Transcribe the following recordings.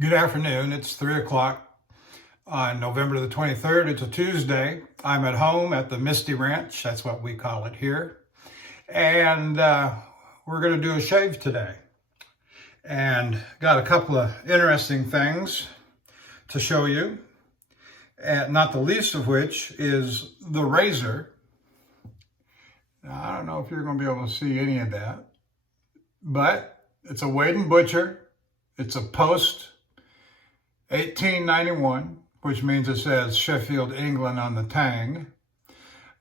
Good afternoon. It's 3 o'clock on November the 23rd. It's a Tuesday. I'm at home at the Misty Ranch. That's what we call it here. And we're going to do a shave today. And got a couple of interesting things to show you. And not the least of which is the razor. Now, I don't know if you're going to be able to see any of that. But it's a Wade & Butcher. It's a post 1891, which means it says Sheffield, England on the tang.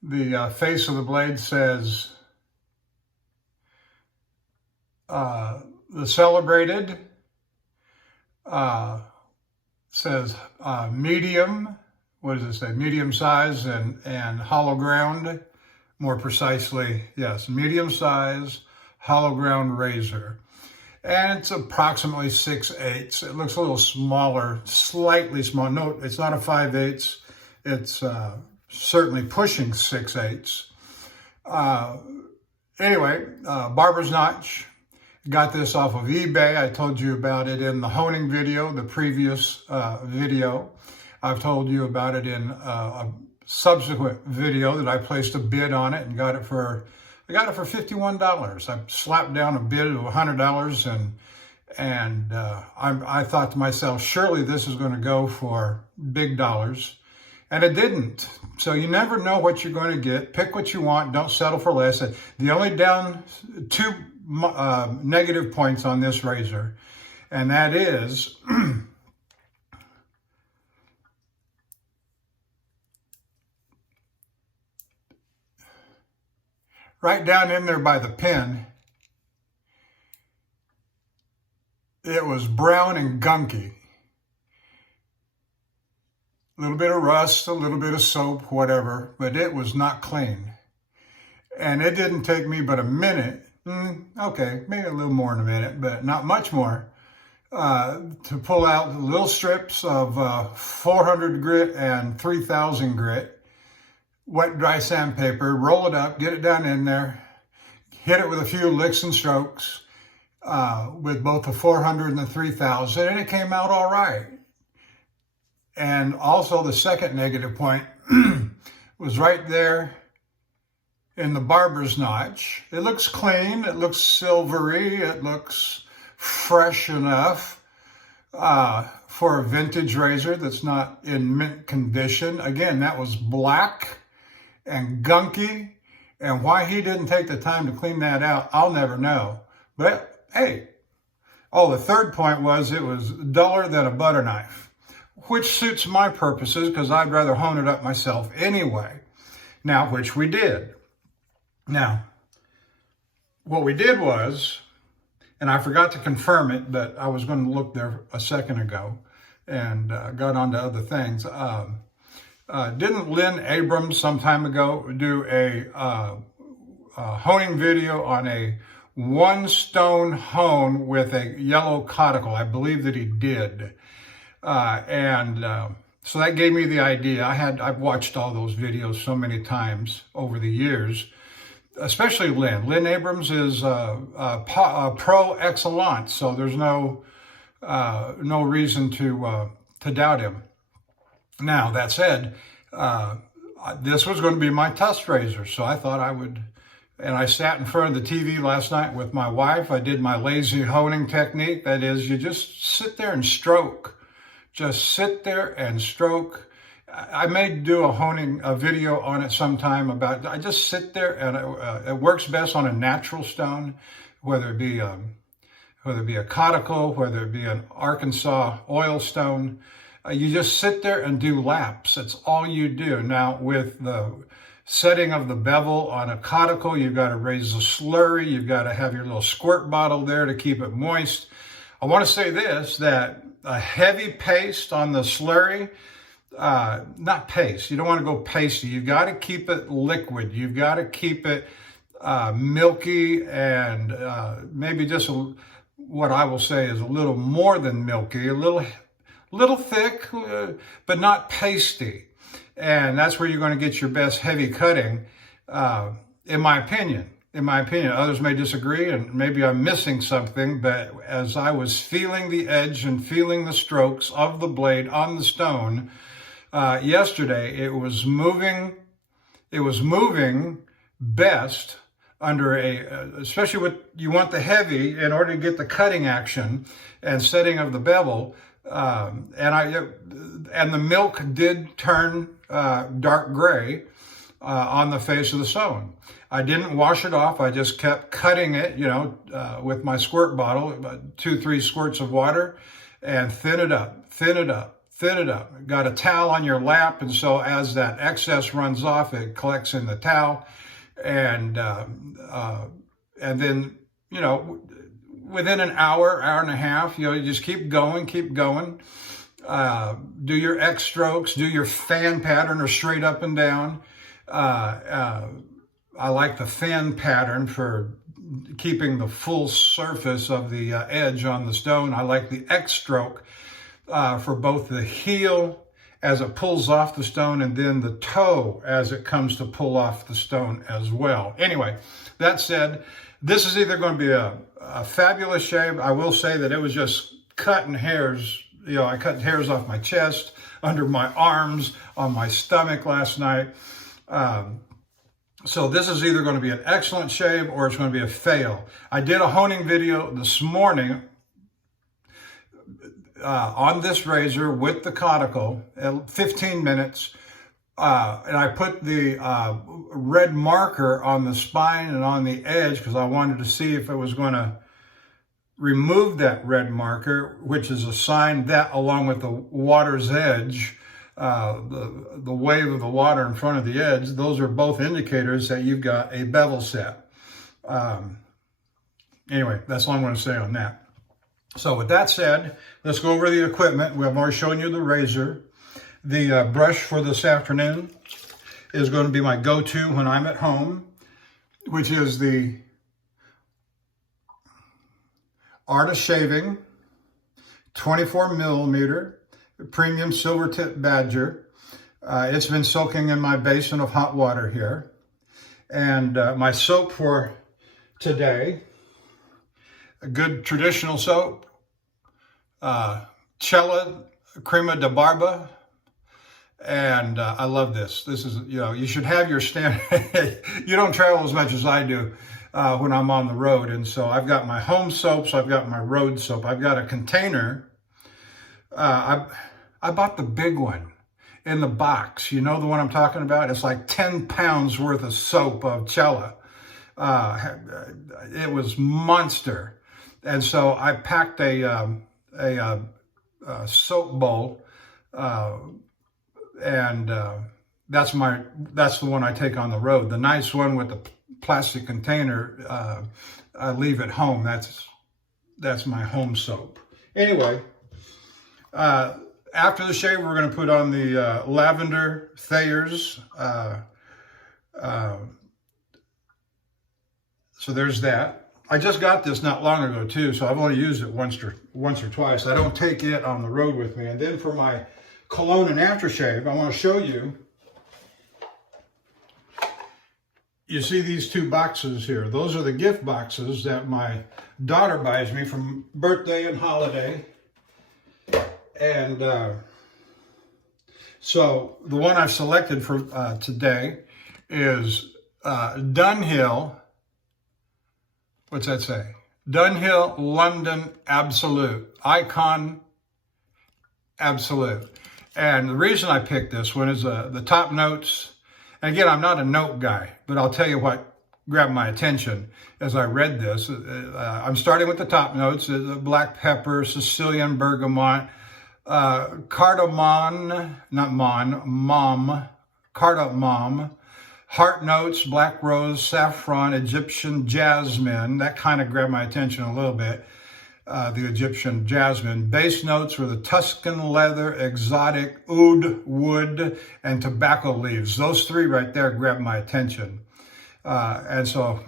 The face of the blade says the celebrated, says medium, what does it say? Medium size and hollow ground. More precisely, yes, medium size, hollow ground razor. And it's approximately 6/8. It looks a little smaller, slightly small. No, it's not a 5/8. It's certainly pushing 6/8. Anyway, barber's notch. Got this off of eBay. I told you about it in the honing video, the previous video. I've told you about it in a subsequent video that I placed a bid on it and got it for $51. I slapped down a bid of $100, and I thought to myself, surely this is going to go for big dollars, and it didn't. So you never know what you're going to get. Pick what you want. Don't settle for less. The only two negative points on this razor, and that is right down in there by the pin, it was brown and gunky. A little bit of rust, a little bit of soap, whatever, but it was not clean. And it didn't take me but a minute, okay, maybe a little more than a minute, but not much more, to pull out little strips of 400 grit and 3000 grit, wet dry sandpaper, roll it up, get it down in there, hit it with a few licks and strokes with both the 400 and the 3000, and it came out all right. And also the second negative point was right there in the barber's notch. It looks clean, it looks silvery, it looks fresh enough for a vintage razor that's not in mint condition. Again, that was black and gunky, and why he didn't take the time to clean that out, I'll never know. But hey, the third point was it was duller than a butter knife, which suits my purposes because I'd rather hone it up myself anyway. Now, which we did. Now, what we did was, and I forgot to confirm it, but I was going to look there a second ago and got on to other things. Didn't Lynn Abrams some time ago do a honing video on a one stone hone with a yellow cuticle? I believe that he did. So that gave me the idea. I've watched all those videos so many times over the years, especially Lynn. Lynn Abrams is a pro excellence, so there's no reason to doubt him. Now, that said, this was going to be my test razor, so I thought I would, and I sat in front of the TV last night with my wife. I did my lazy honing technique. That is, you just sit there and stroke. Just sit there and stroke. I may do a video on it sometime about, I just sit there, and it works best on a natural stone, whether it be a cuticle, whether it be an Arkansas oil stone. You just sit there and do laps. That's all you do. Now, with the setting of the bevel on a cuticle, you've got to raise the slurry. You've got to have your little squirt bottle there to keep it moist. I want to say this, that a heavy paste on the slurry, not paste. You don't want to go pasty. You've got to keep it liquid. You've got to keep it milky and maybe just what I will say is a little more than milky, a little thick, but not pasty. And that's where you're going to get your best heavy cutting, in my opinion. in my opinion. Others may disagree, and maybe I'm missing something, but as I was feeling the edge and feeling the strokes of the blade on the stone yesterday, it was moving best under especially with, you want the heavy in order to get the cutting action and setting of the bevel. And the milk did turn dark gray on the face of the stone. I didn't wash it off. I just kept cutting it, with my squirt bottle, about 2-3 squirts of water, and thin it up. Got a towel on your lap, and so as that excess runs off, it collects in the towel, and then, within an hour and a half, you just keep going. Do your X strokes, do your fan pattern or straight up and down. I like the fan pattern for keeping the full surface of the edge on the stone. I like the X stroke for both the heel as it pulls off the stone and then the toe as it comes to pull off the stone as well. Anyway, that said, this is either going to be a fabulous shave. I will say that it was just cutting hairs. I cut hairs off my chest, under my arms, on my stomach last night. So this is either going to be an excellent shave or it's going to be a fail. I did a honing video this morning on this razor with the cuticle at 15 minutes. And I put the red marker on the spine and on the edge because I wanted to see if it was going to remove that red marker, which is a sign that, along with the water's edge, the wave of the water in front of the edge, those are both indicators that you've got a bevel set. Anyway, that's all I'm going to say on that. So with that said, let's go over the equipment. We've already shown you the razor. The brush for this afternoon is going to be my go-to when I'm at home, which is the Art of Shaving 24 millimeter premium silver tip badger. It's been soaking in my basin of hot water here. And my soap for today, a good traditional soap, Cella Crema da Barba. And I love this. This is, you should have your standard. You don't travel as much as I do when I'm on the road. And so I've got my home soaps. I've got my road soap. I've got a container. I bought the big one in the box. You know the one I'm talking about? It's like 10 pounds worth of soap of Cella. It was monster. And so I packed a soap bowl, and that's the one I take on the road. The nice one with the plastic container, I leave at home. That's my home soap. Anyway, after the shave, we're going to put on the Lavender Thayers. So there's that. I just got this not long ago too, so I've only used it once or twice. I don't take it on the road with me. And then for my cologne and aftershave, I want to show you. You see these two boxes here. Those are the gift boxes that my daughter buys me from birthday and holiday. And so the one I've selected for today is Dunhill. What's that say? Dunhill London Absolute. Icon Absolute. And the reason I picked this one is the top notes. And again, I'm not a note guy, but I'll tell you what grabbed my attention as I read this. I'm starting with the top notes: black pepper, Sicilian bergamot, cardamom, cardamom, heart notes, black rose, saffron, Egyptian jasmine. That kind of grabbed my attention a little bit. The Egyptian jasmine. Base notes were the Tuscan leather, exotic, oud wood, and tobacco leaves. Those three right there grabbed my attention. And so,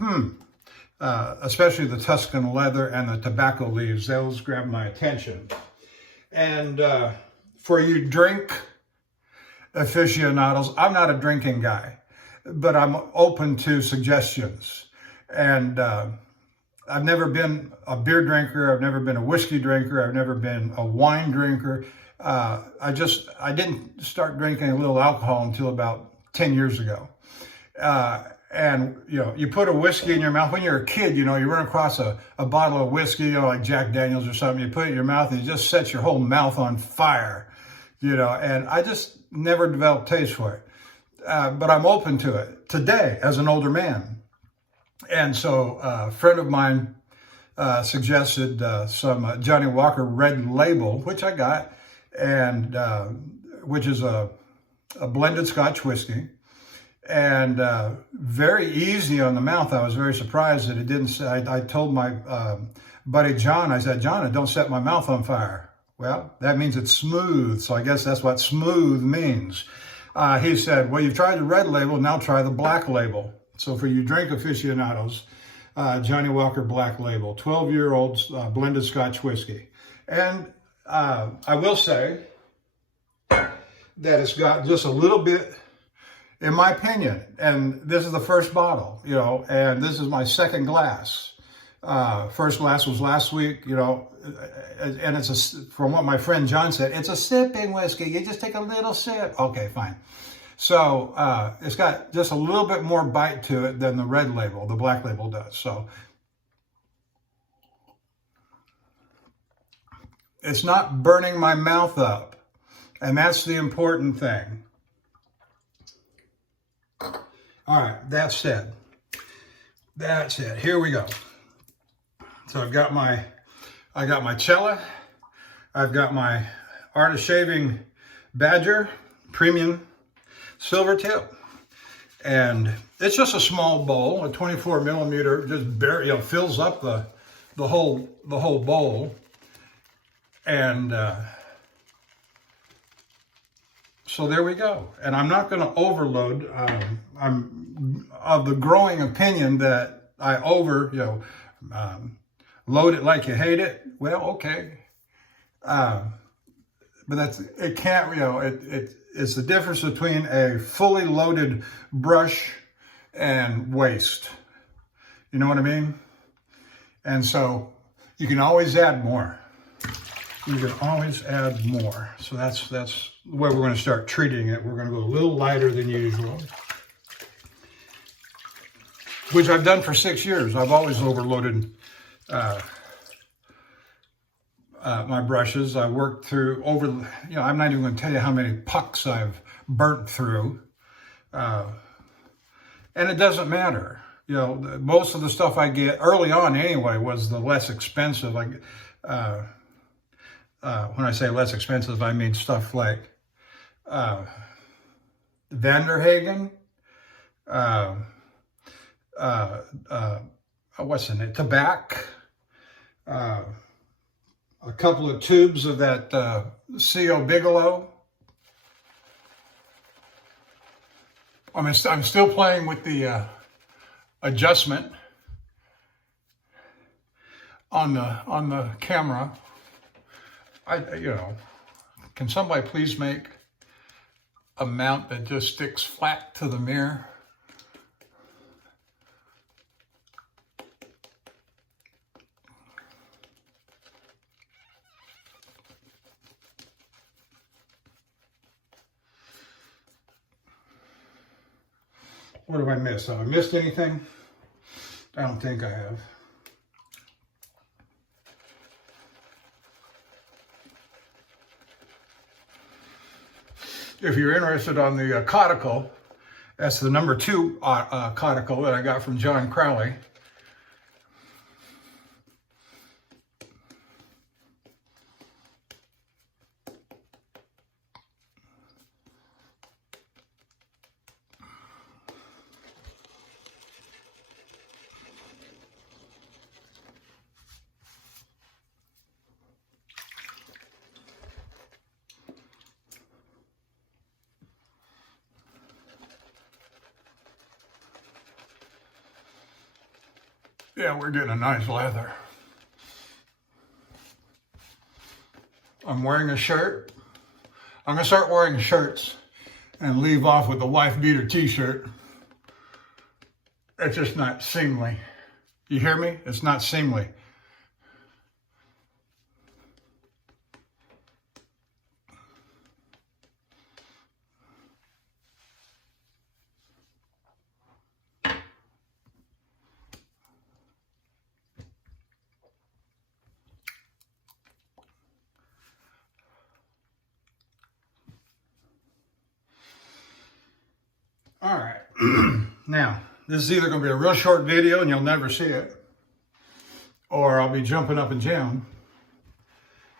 especially the Tuscan leather and the tobacco leaves, those grabbed my attention. And for you drink aficionados, I'm not a drinking guy, but I'm open to suggestions. And I've never been a beer drinker. I've never been a whiskey drinker. I've never been a wine drinker. I didn't start drinking a little alcohol until about 10 years ago. And, you know, you put a whiskey in your mouth when you're a kid, you know, you run across a bottle of whiskey, you know, like Jack Daniels or something, you put it in your mouth and it just sets your whole mouth on fire, you know, and I just never developed taste for it. But I'm open to it today as an older man. And so a friend of mine suggested some Johnny Walker Red Label, which I got, and which is a blended Scotch whiskey. And very easy on the mouth. I was very surprised that it didn't say. I told my buddy John, I said, John, it don't set my mouth on fire. Well, that means it's smooth. So I guess that's what smooth means. He said, well, you've tried the red label, now try the black label. So for you drink aficionados, Johnny Walker Black Label, 12-year-old blended Scotch whiskey. And I will say that it's got just a little bit, in my opinion, and this is the first bottle, you know, and this is my second glass. First glass was last week, you know, and it's from what my friend John said, it's a sipping whiskey. You just take a little sip. Okay, fine. So it's got just a little bit more bite to it than the red label, the black label does. So it's not burning my mouth up, and that's the important thing. All right, that's it. That's it. Here we go. So I got my Cella. I've got my Art of Shaving Badger Premium Silver Tip, and it's just a small bowl, a 24 millimeter, just barely, you know, fills up the whole bowl, and so there we go. And I'm not going to overload. I'm of the growing opinion that I load it like you hate it. Well, okay. But it can't, you know, it's the difference between a fully loaded brush and waste. You know what I mean? And so you can always add more. You can always add more. So that's the way we're going to start treating it. We're going to go a little lighter than usual, which I've done for 6 years. I've always overloaded my brushes. I worked through you know, I'm not even going to tell you how many pucks I've burnt through. And it doesn't matter. You know, most of the stuff I get early on anyway was the less expensive. Like, when I say less expensive, I mean stuff like Vanderhagen, what's in it? Tobacco, a couple of tubes of that C.O. Bigelow. I'm still playing with the adjustment on the camera. You know, can somebody please make a mount that just sticks flat to the mirror? What have I missed? Have I missed anything? I don't think I have. If you're interested on the caudicle, that's the number 2 caudicle that I got from John Crowley. Yeah, we're getting a nice leather. I'm wearing a shirt. I'm gonna start wearing shirts and leave off with the wife beater t-shirt. It's just not seemly. You hear me? It's not seemly. All right. Now, this is either going to be a real short video and you'll never see it, or I'll be jumping up and down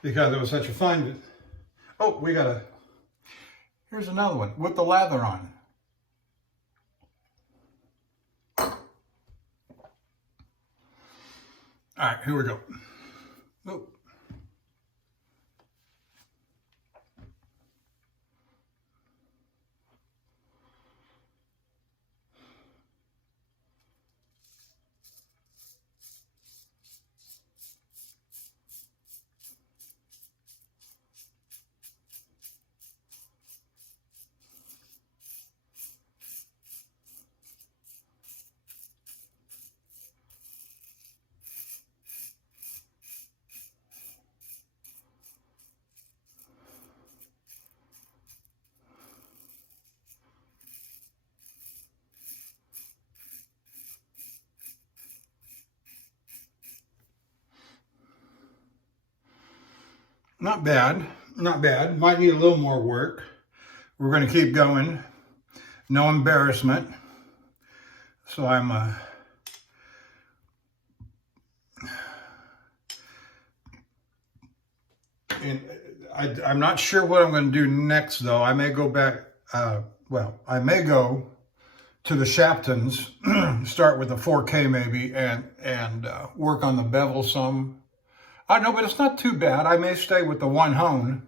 because it was such a fun. Oh, here's another one with the lather on. All right, here we go. Oh. Not bad, not bad. Might need a little more work. We're going to keep going. No embarrassment. So I'm I'm not sure what I'm going to do next, though. I may go back, I may go to the Shaptons, start with a 4K maybe, and work on the bevel some. I know, but it's not too bad. I may stay with the one hone.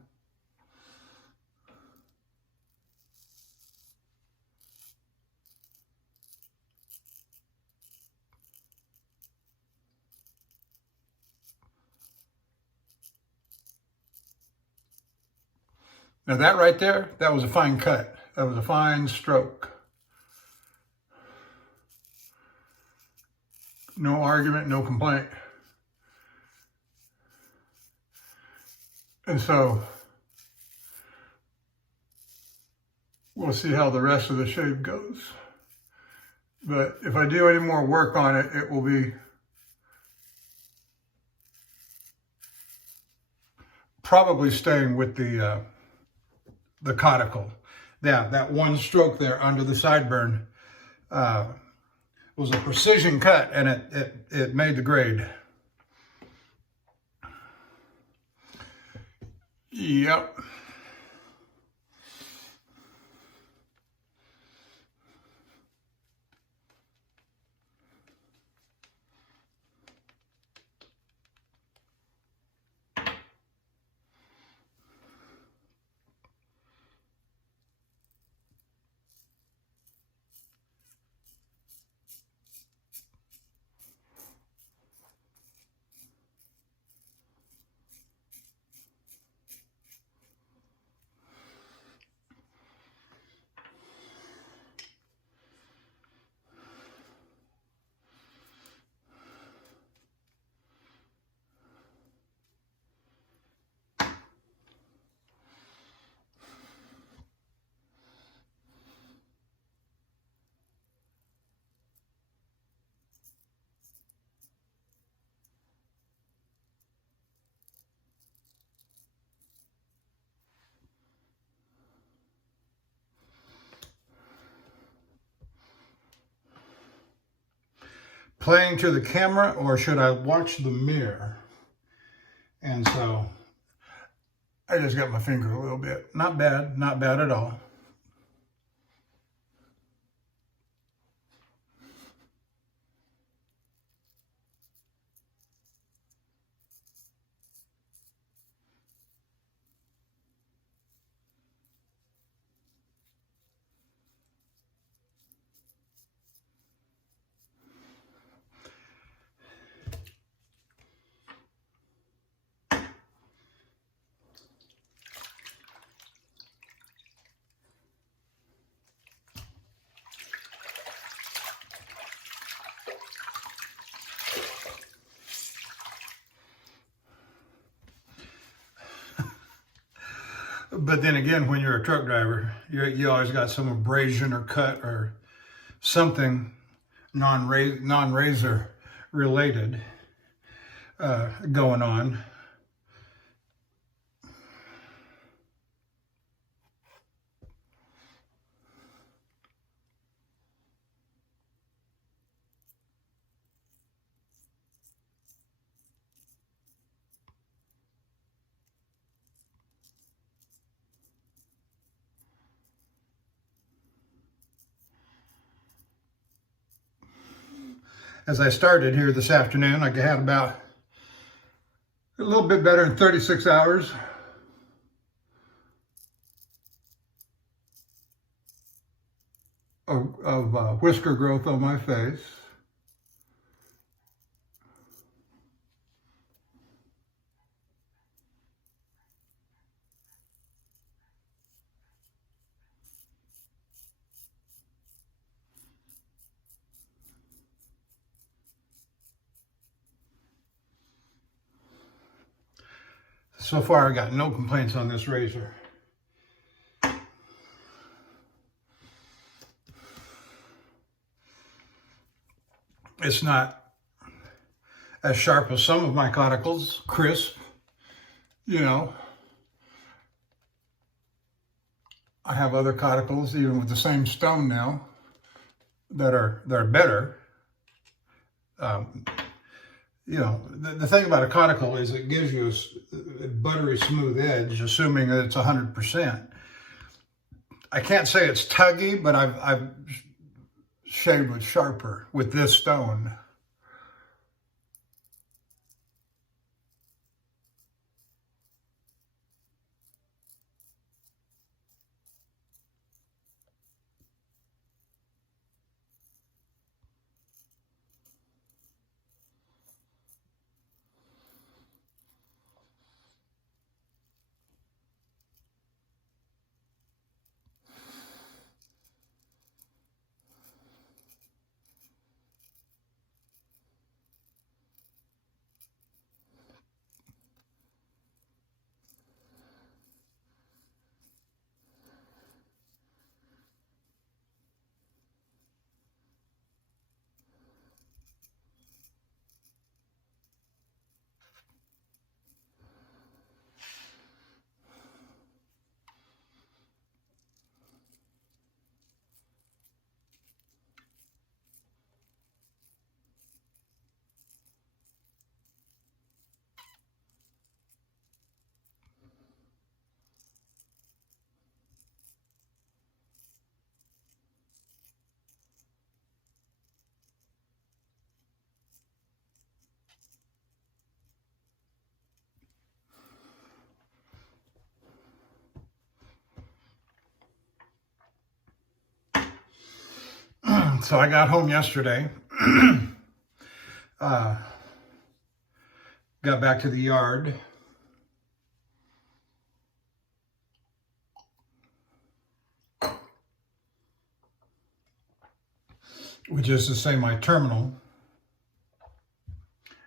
Now that right there, that was a fine cut. That was a fine stroke. No argument, no complaint. And so we'll see how the rest of the shape goes. But if I do any more work on it, it will be probably staying with the conical. Yeah, that one stroke there under the sideburn was a precision cut, and it made the grade. Yep. Playing to the camera, or should I watch the mirror? And so I just got my finger a little bit. Not bad, not bad at all. But then again, when you're a truck driver, you always got some abrasion or cut or something non-razor related going on. As I started here this afternoon, I had about a little bit better than 36 hours of whisker growth on my face. So far, I got no complaints on this razor. It's not as sharp as some of my cauticles, crisp, you know. I have other cauticles, even with the same stone now, that are better. You know, the thing about a caudicle is it gives you a buttery smooth edge, assuming that it's 100%. I can't say it's tuggy, but I've shaved with sharper with this stone. So I got home yesterday, got back to the yard, which is to say my terminal.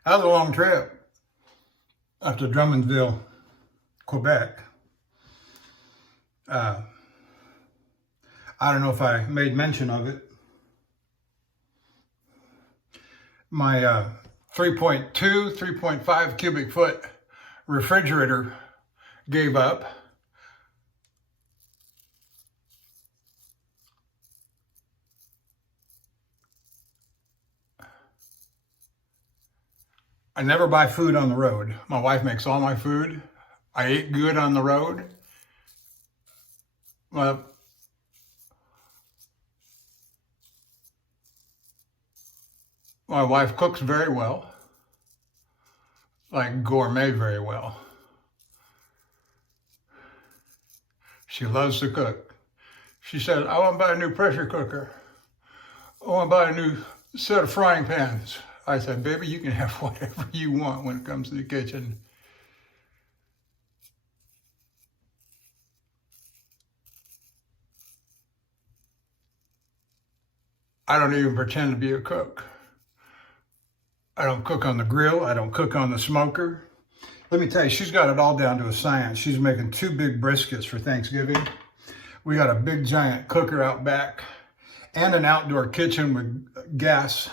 I had a long trip up to Drummondville, Quebec. I don't know if I made mention of it. My 3.5 cubic foot refrigerator gave up. I never buy food on the road. My wife makes all my food. I ate good on the road. Well, my wife cooks very well, like gourmet very well. She loves to cook. She said, I want to buy a new pressure cooker. I want to buy a new set of frying pans. I said, baby, you can have whatever you want when it comes to the kitchen. I don't even pretend to be a cook. I don't cook on the grill. I don't cook on the smoker. Let me tell you, she's got it all down to a science. She's making 2 big briskets for Thanksgiving. We got a big giant cooker out back and an outdoor kitchen with gas.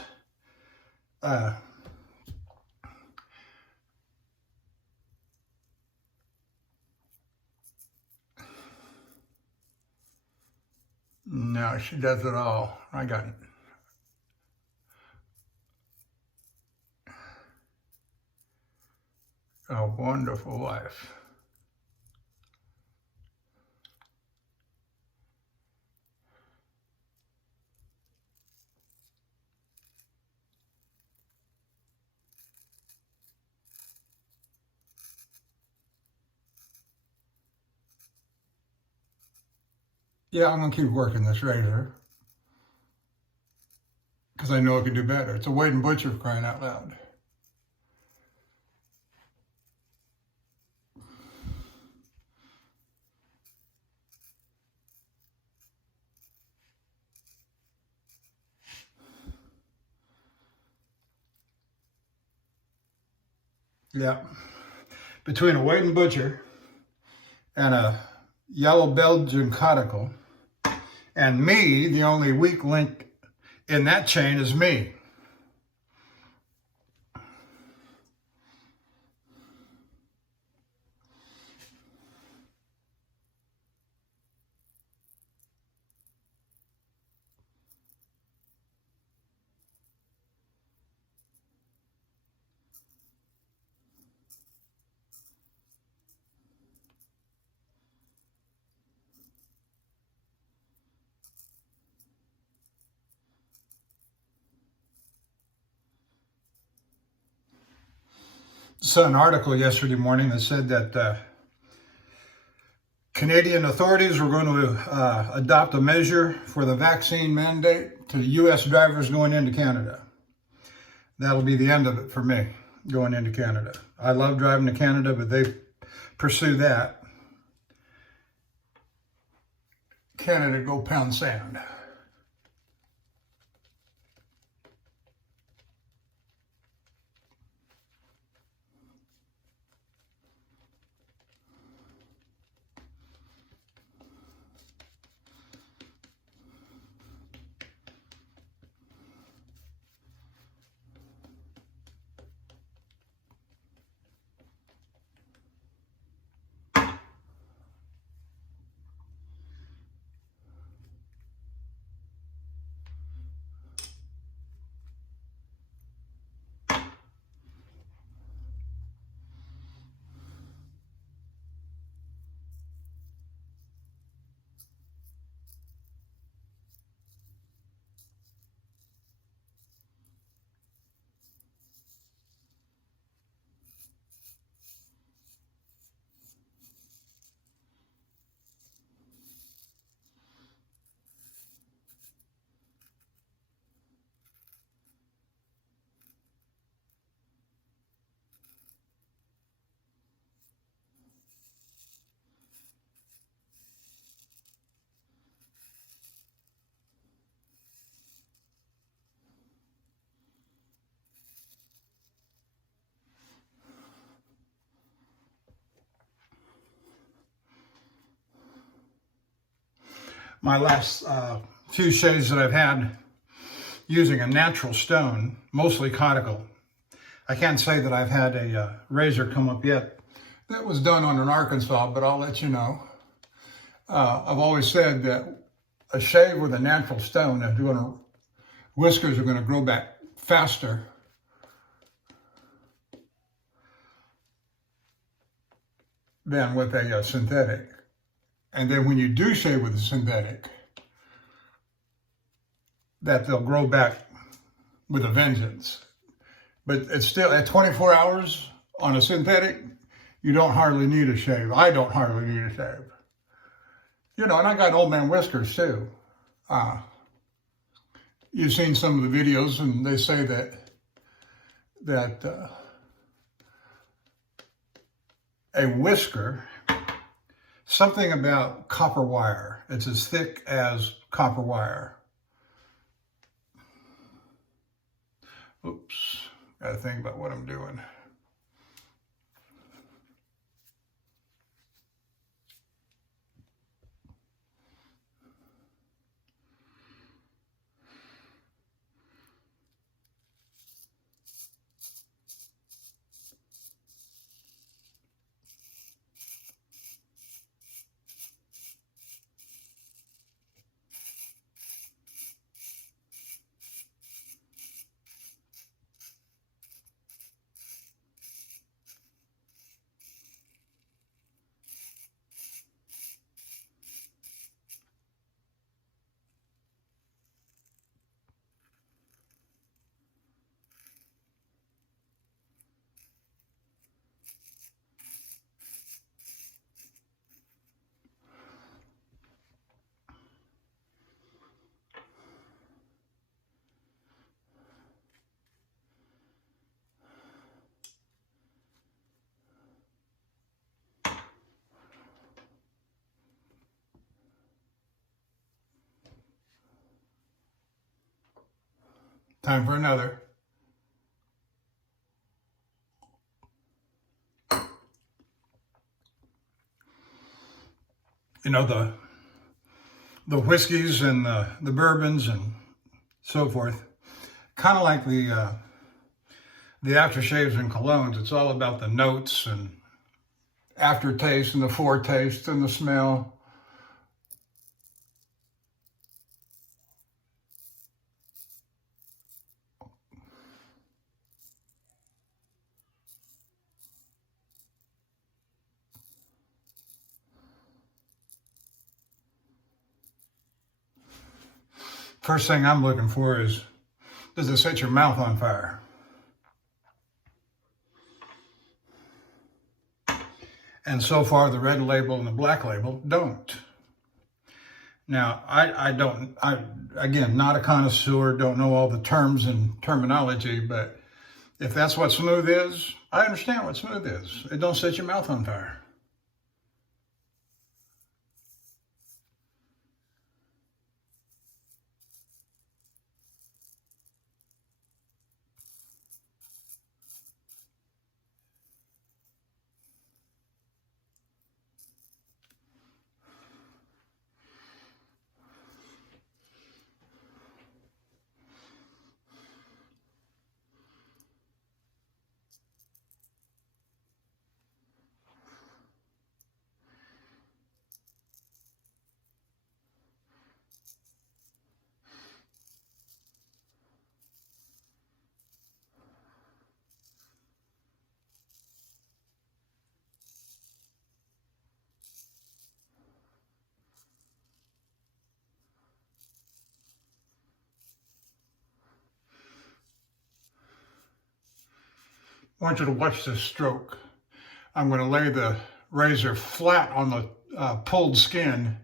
No, she does it all. I got it. A wonderful life. Yeah, I'm gonna keep working this razor because I know I can do better. It's a Wade and Butcher, for crying out loud. Yeah, between a Wade and Butcher and a yellow Belgian conical, and me, the only weak link in that chain is me. Saw an article yesterday morning that said that Canadian authorities were going to adopt a measure for the vaccine mandate to U.S. drivers going into Canada. That'll be the end of it for me, going into Canada. I love driving to Canada, but they pursue that. Canada, go pound sand. My last few shaves that I've had using a natural stone, mostly conical. I can't say that I've had a razor come up yet that was done on an Arkansas, but I'll let you know. I've always said that a shave with a natural stone, whiskers are going to grow back faster than with a synthetic. And then when you do shave with a synthetic, that they'll grow back with a vengeance. But it's still, at 24 hours on a synthetic, you don't hardly need a shave. I don't hardly need a shave. You know, and I got old man whiskers too. You've seen some of the videos, and they say that a whisker, something about copper wire. It's as thick as copper wire. Oops, gotta think about what I'm doing. Time for another. You know, the whiskeys and the bourbons and so forth, kind of like the aftershaves and colognes. It's all about the notes and aftertaste and the foretaste and the smell. First thing I'm looking for is, does it set your mouth on fire? And so far, the red label and the black label don't. Now, again, not a connoisseur, don't know all the terms and terminology, but if that's what smooth is, I understand what smooth is. It don't set your mouth on fire. I want you to watch this stroke. I'm going to lay the razor flat on the pulled skin.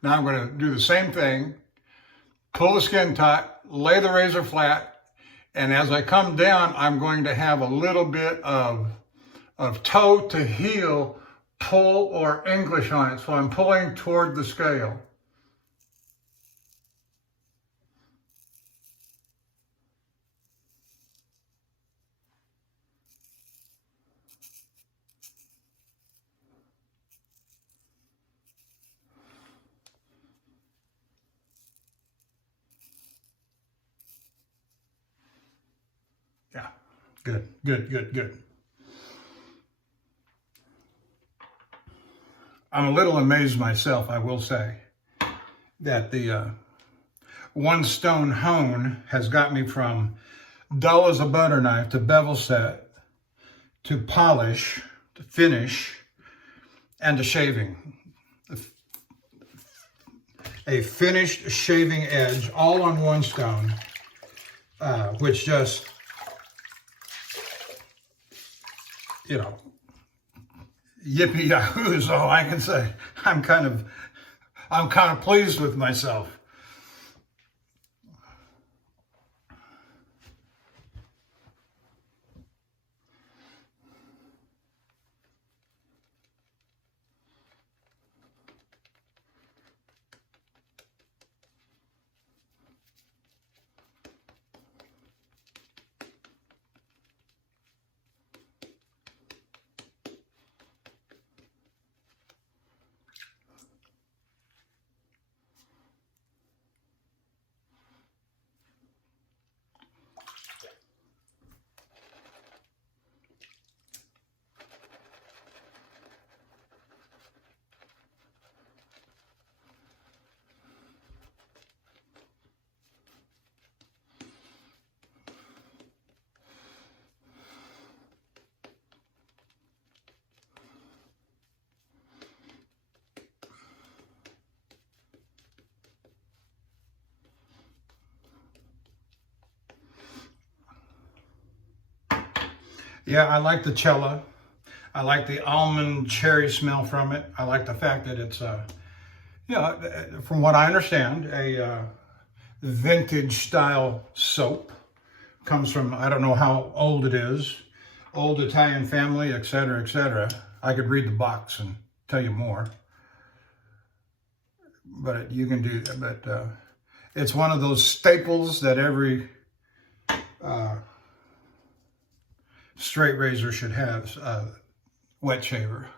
Now I'm going to do the same thing, pull the skin taut, lay the razor flat, and as I come down, I'm going to have a little bit of toe to heel pull or English on it. So I'm pulling toward the scale. Yeah, good, good, good, good. I'm a little amazed myself, I will say, that the one stone hone has got me from dull as a butter knife to bevel set to polish to finish and to shaving. A finished shaving edge all on one stone, which just, you know, yippee yahoo is all I can say. I'm kind of pleased with myself. Yeah, I like the Cella. I like the almond cherry smell from it. I like the fact that it's, from what I understand, a vintage style soap. Comes from, I don't know how old it is, old Italian family, etc., etc. I could read the box and tell you more. but you can do that. But it's one of those staples that every straight razor should have, wet shaver.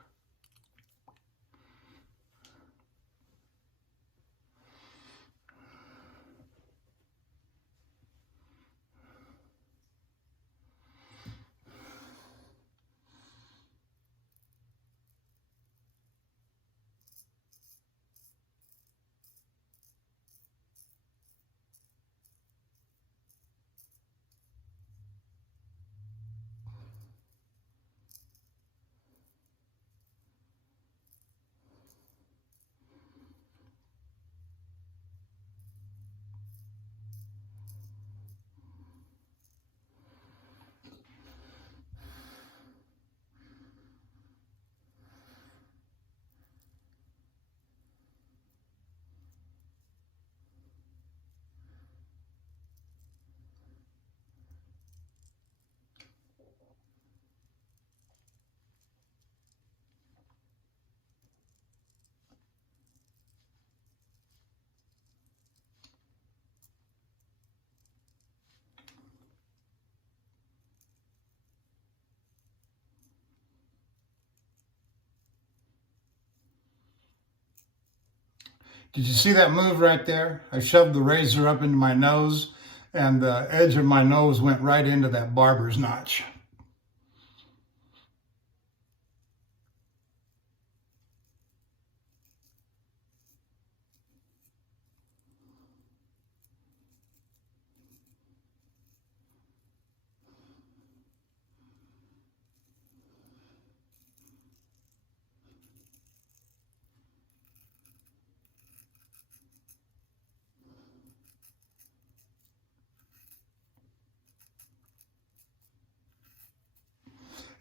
Did you see that move right there? I shoved the razor up into my nose, and the edge of my nose went right into that barber's notch.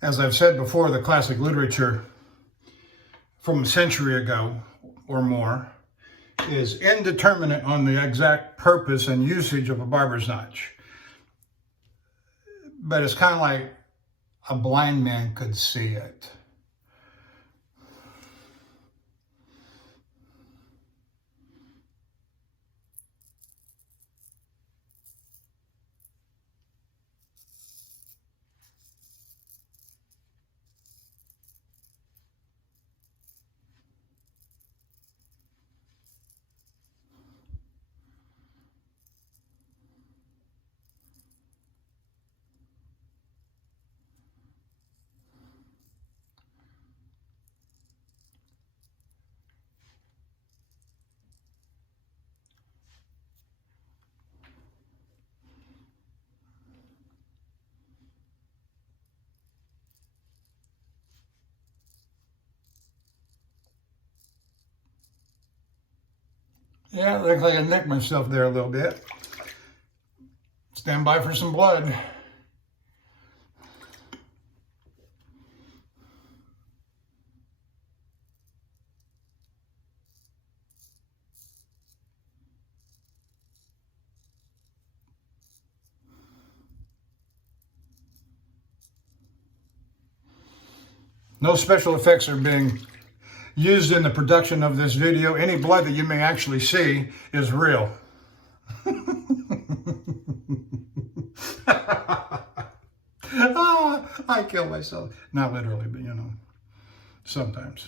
As I've said before, the classic literature from a century ago or more is indeterminate on the exact purpose and usage of a barber's notch. But it's kind of like a blind man could see it. Yeah, it looks like I nicked myself there a little bit. Stand by for some blood. No special effects are being used in the production of this video. Any blood that you may actually see is real. I kill myself. Not literally, but you know, sometimes.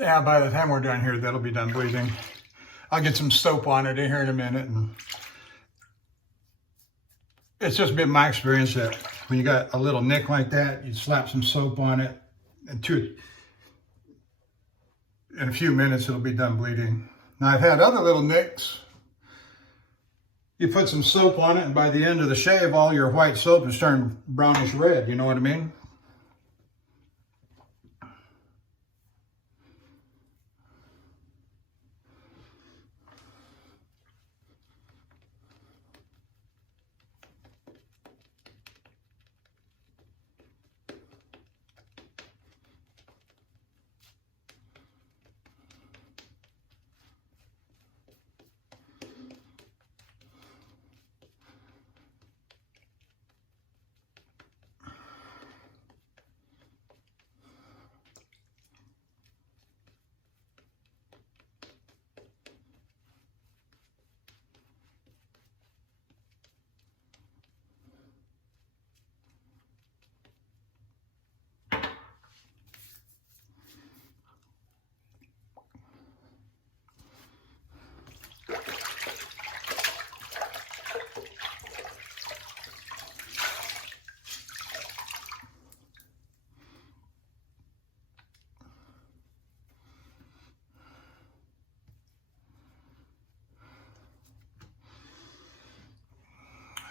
Yeah, by the time we're done here, that'll be done bleeding. I'll get some soap on it in here in a minute. And it's just been my experience that when you got a little nick like that, you slap some soap on it, and in a few minutes, it'll be done bleeding. Now, I've had other little nicks. You put some soap on it, and by the end of the shave, all your white soap is turned brownish red. You know what I mean?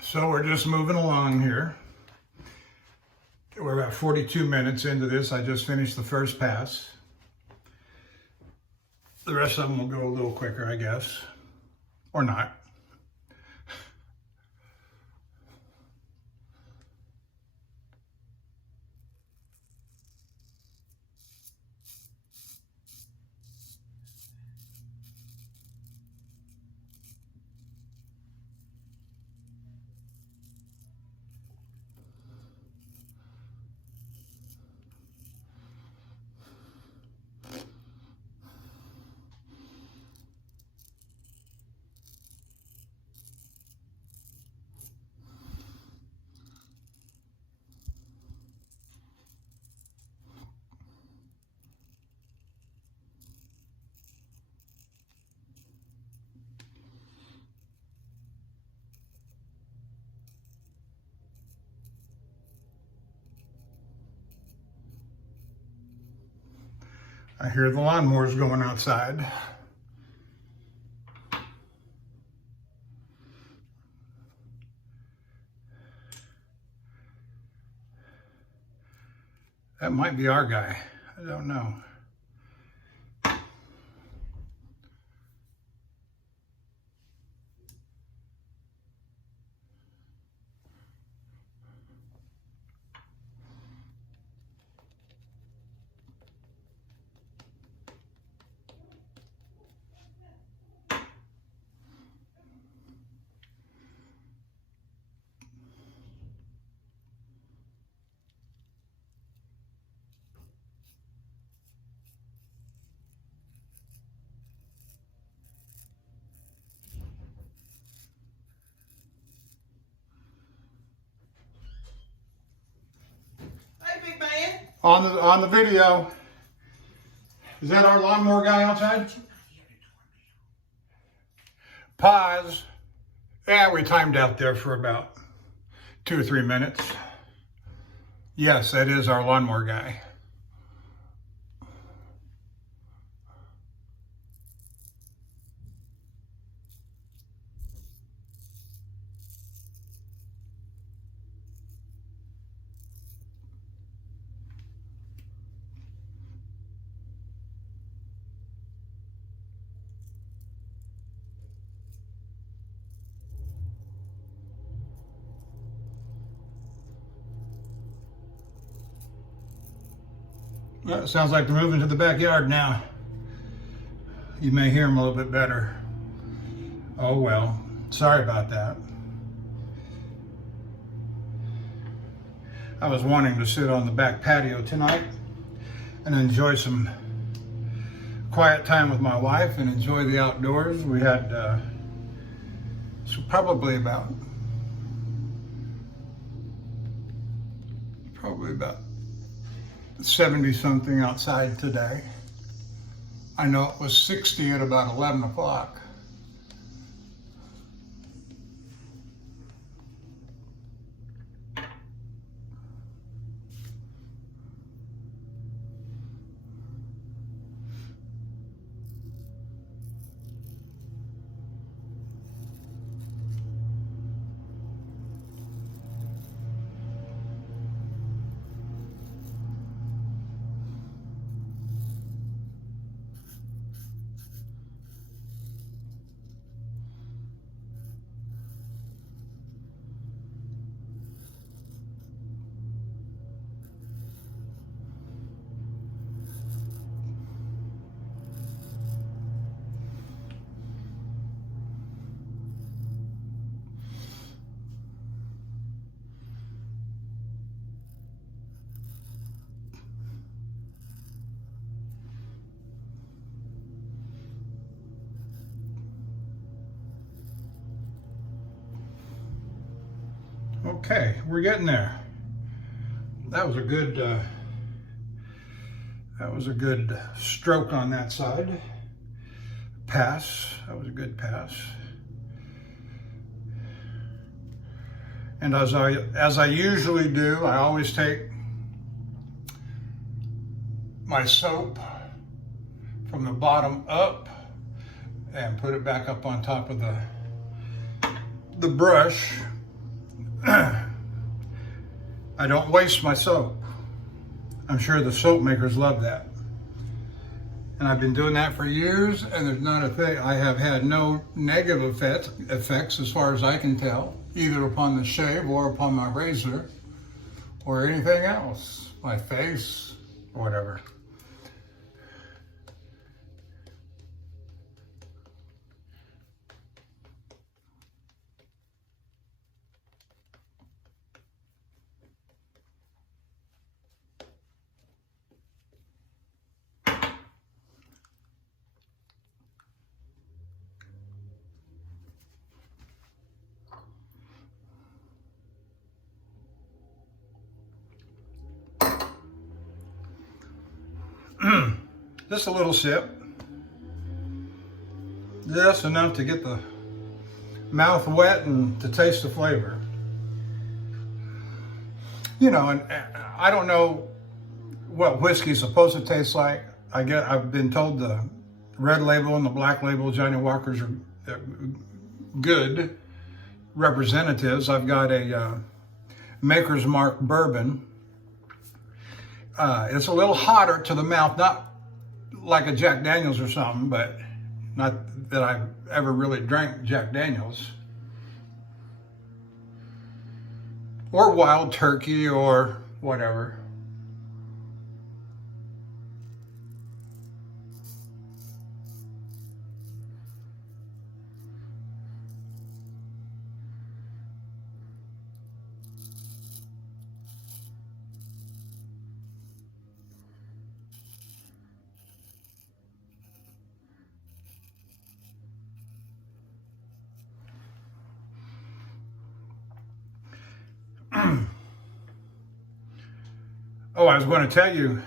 So we're just moving along here. We're about 42 minutes into this. I just finished the first pass. The rest of them will go a little quicker, I guess, or not. I hear the lawnmowers going outside. That might be our guy. I don't know. On the video, is that our lawnmower guy outside? Pause. Yeah, we timed out there for about 2 or 3 minutes. Yes, that is our lawnmower guy. Well, it sounds like they're moving to the backyard now. You may hear them a little bit better. Oh well, sorry about that. I was wanting to sit on the back patio tonight and enjoy some quiet time with my wife and enjoy the outdoors. We had probably about 70 something outside today. I know it was 60 at about 11 o'clock. Okay, we're getting there. That was a good stroke on that side. Pass. That was a good pass. And as I usually do, I always take my soap from the bottom up and put it back up on top of the brush. I don't waste my soap. I'm sure the soap makers love that. And I've been doing that for years, and there's not a thing. I have had no negative effects as far as I can tell, either upon the shave or upon my razor or anything else, my face, or whatever. Just a little sip. Just enough to get the mouth wet and to taste the flavor. You know, and I don't know what whiskey's supposed to taste like. I've been told the red label and the black label Johnny Walkers are good representatives. I've got a Maker's Mark bourbon. It's a little hotter to the mouth, not like a Jack Daniels or something, but not that I've ever really drank Jack Daniels. Or Wild Turkey or whatever. Oh, I was going to tell you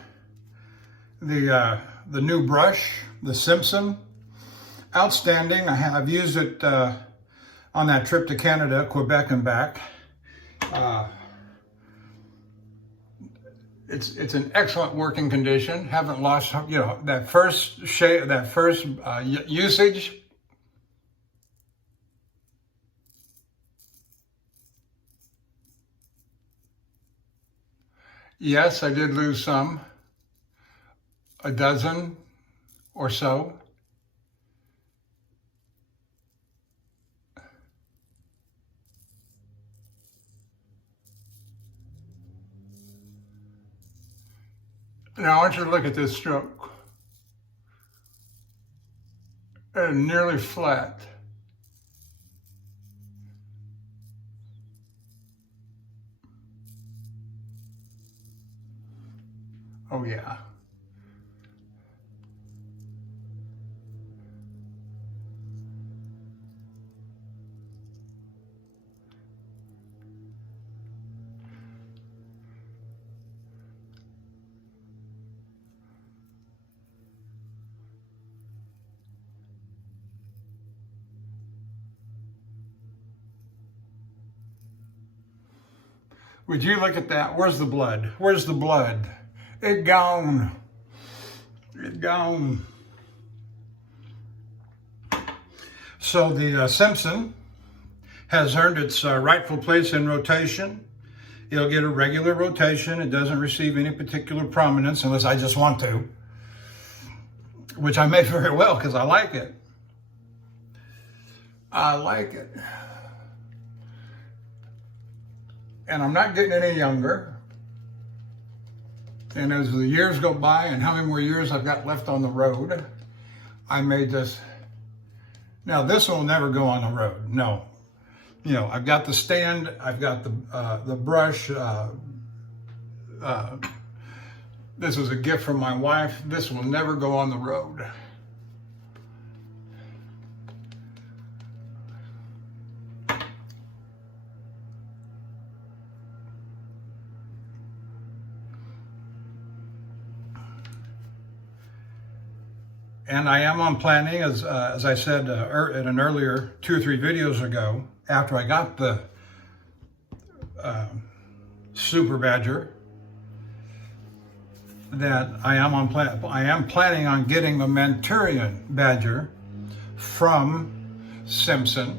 the new brush, the Simpson, outstanding. I've used it on that trip to Canada, Quebec and back. It's in excellent working condition. Haven't lost, you know, that first shade, that first usage. Yes, I did lose some, a dozen or so. Now I want you to look at this stroke. Nearly flat. Oh yeah. Would you look at that? Where's the blood? Where's the blood? It gone. It gone. So the Simpson has earned its rightful place in rotation. It'll get a regular rotation. It doesn't receive any particular prominence unless I just want to, which I may very well because I like it. I like it. And I'm not getting any younger. And as the years go by and how many more years I've got left on the road, I made this. Now this will never go on the road, no. You know, I've got the stand, I've got the brush. This is a gift from my wife. This will never go on the road. And I am on planning, as I said in an earlier 2 or 3 videos ago, after I got the Super Badger, that I am planning on getting the Manchurian Badger from Simpson.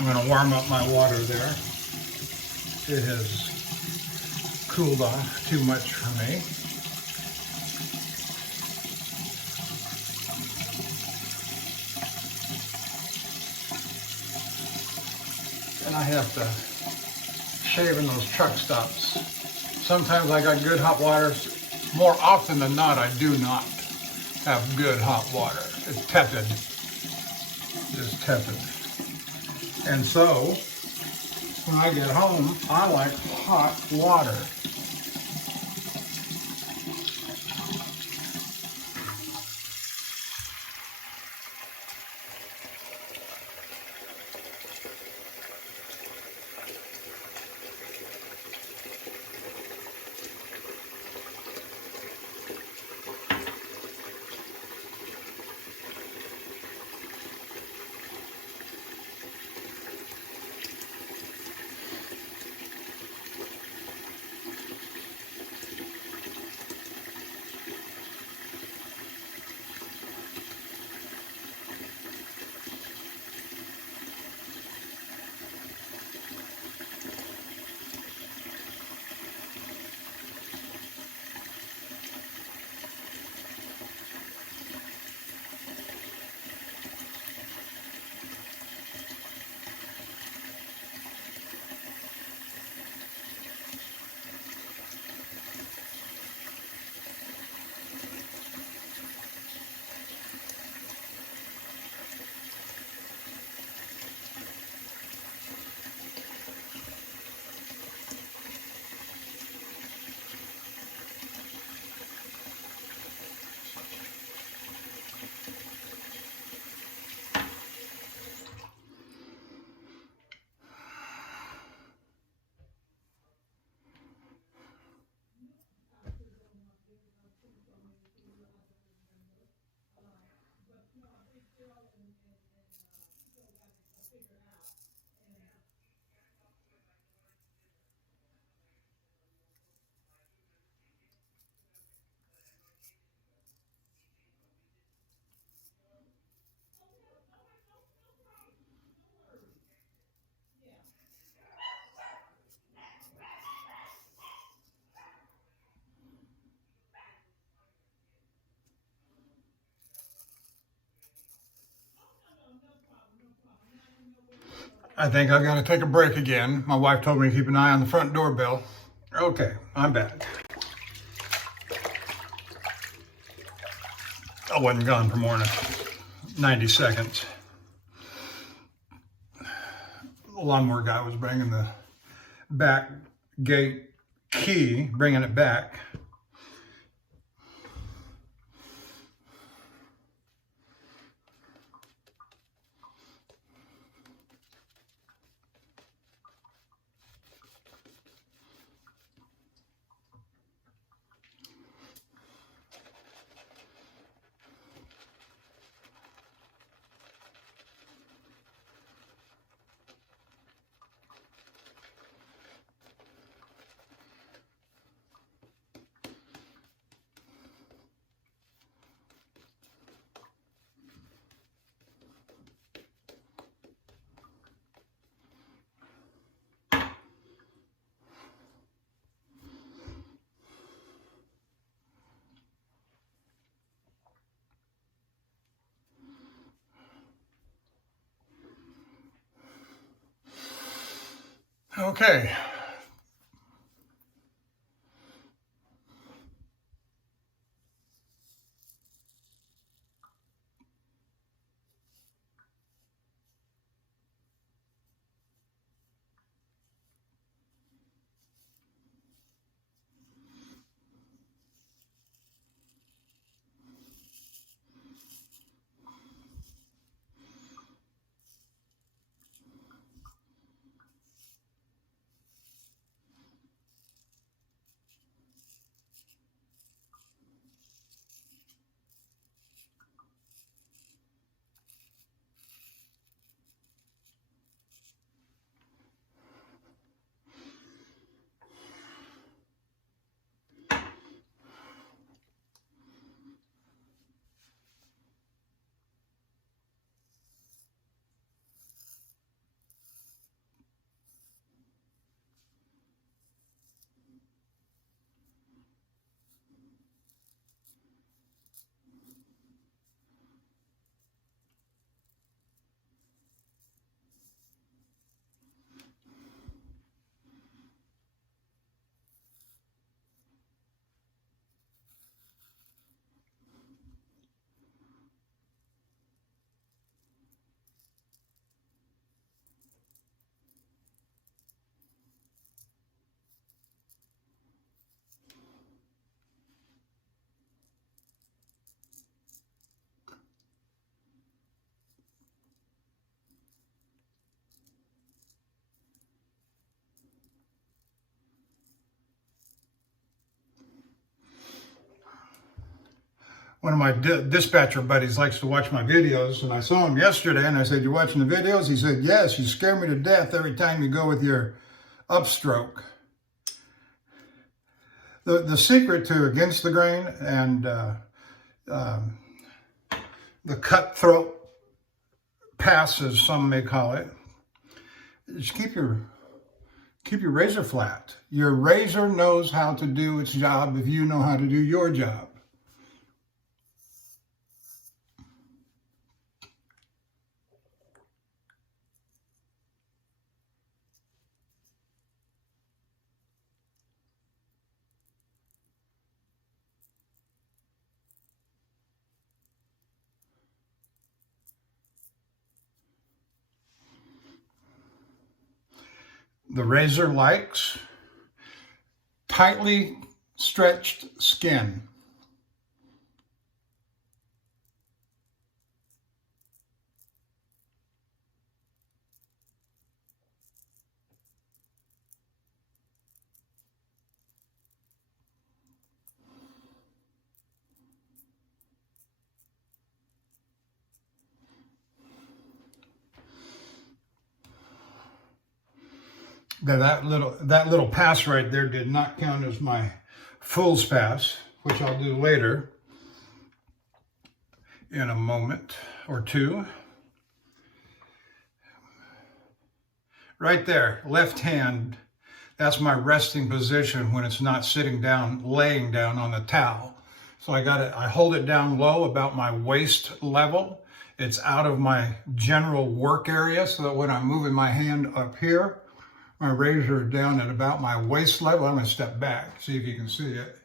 I'm going to warm up my water there. It has cooled off too much for me. And I have to shave in those truck stops. Sometimes I got good hot water. More often than not, I do not have good hot water. It's tepid. Just tepid. And so, when I get home, I like hot water. I think I've got to take a break again. My wife told me to keep an eye on the front doorbell. Okay, I'm back. I wasn't gone for more than 90 seconds. The lawnmower guy was bringing the back gate key, bringing it back. Okay. One of my dispatcher buddies likes to watch my videos, and I saw him yesterday, and I said, "You watching the videos?" He said, "Yes, you scare me to death every time you go with your upstroke." The secret to against the grain and the cutthroat pass, as some may call it, is keep your razor flat. Your razor knows how to do its job if you know how to do your job. The razor likes tightly stretched skin. That little pass right there did not count as my fool's pass, which I'll do later in a moment or two. Right there, left hand, that's my resting position when it's not sitting down, laying down on the towel. So I hold it down low about my waist level, It's out of my general work area, so that when I'm moving my hand up here, my razor is down at about my waist level. I'm going to step back, see if you can see it.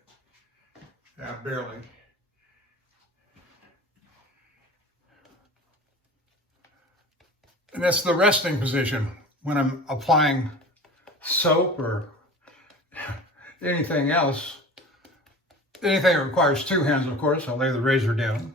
Yeah, barely. And that's the resting position when I'm applying soap or anything else. Anything that requires two hands, of course, I'll lay the razor down.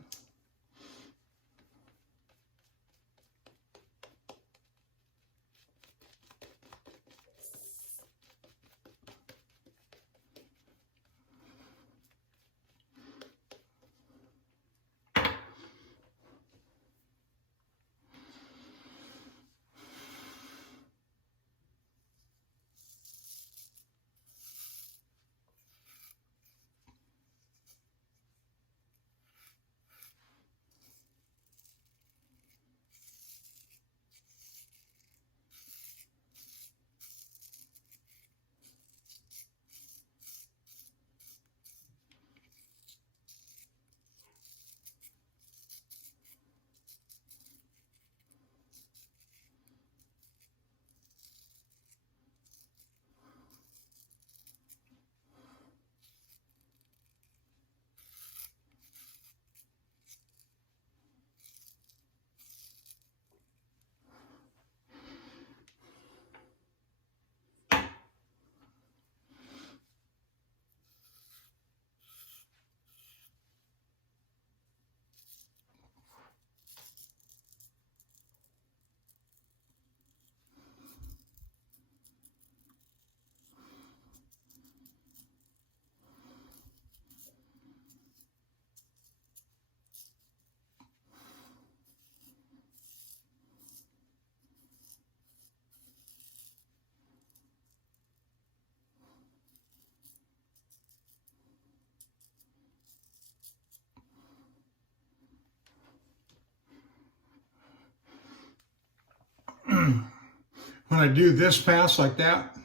When I do this pass like that,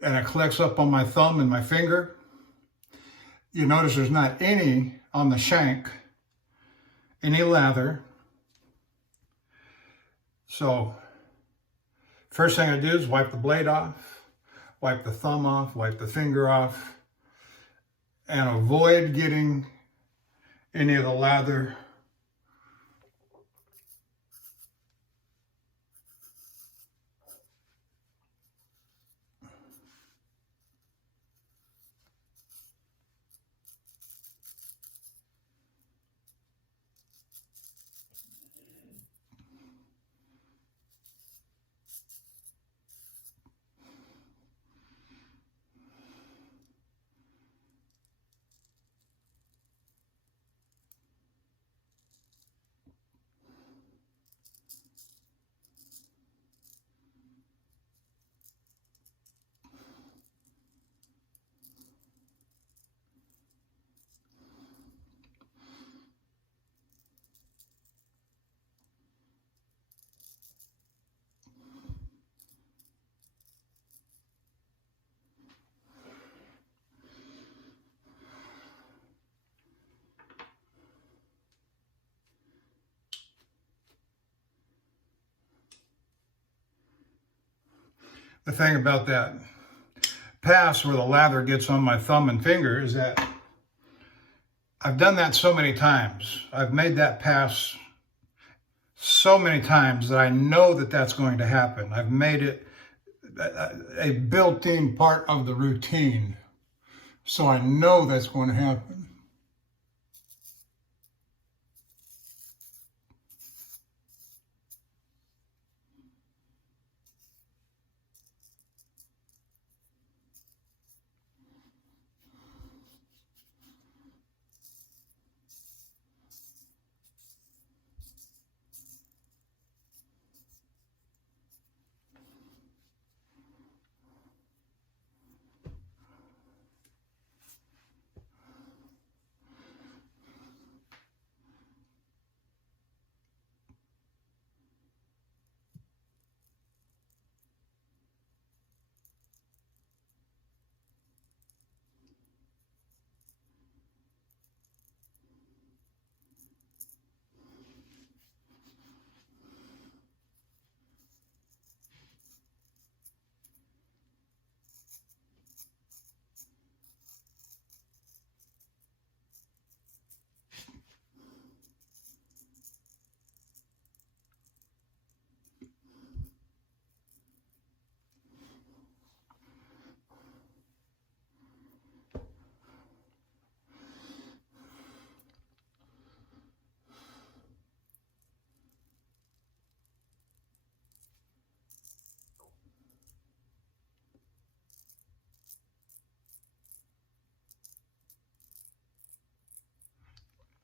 and it collects up on my thumb and my finger, you notice there's not any on the shank, any lather. So first thing I do is wipe the blade off, wipe the thumb off, wipe the finger off, and avoid getting any of the lather The thing about that pass where the lather gets on my thumb and finger is that I've done that so many times. I've made that pass so many times that I know that that's going to happen. I've made it a built-in part of the routine. So I know that's going to happen.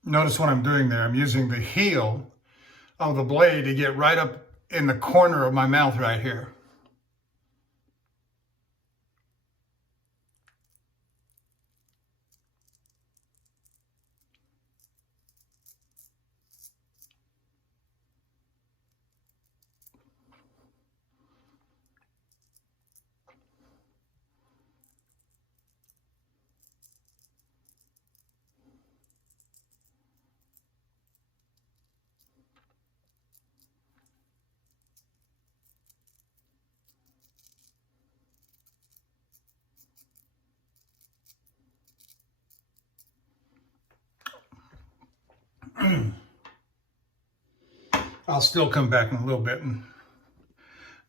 Notice what I'm doing there. I'm using the heel of the blade to get right up in the corner of my mouth right here. I'll still come back in a little bit and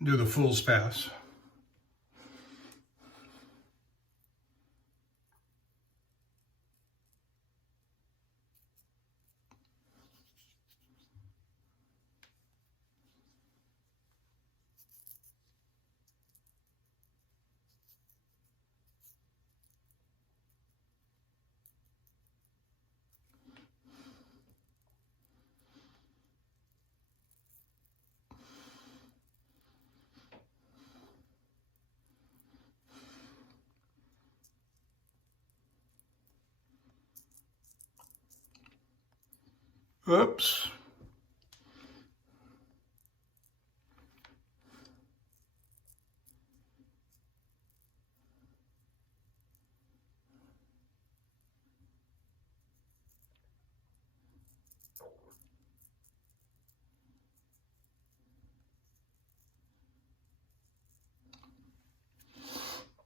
do the fool's pass. Oops.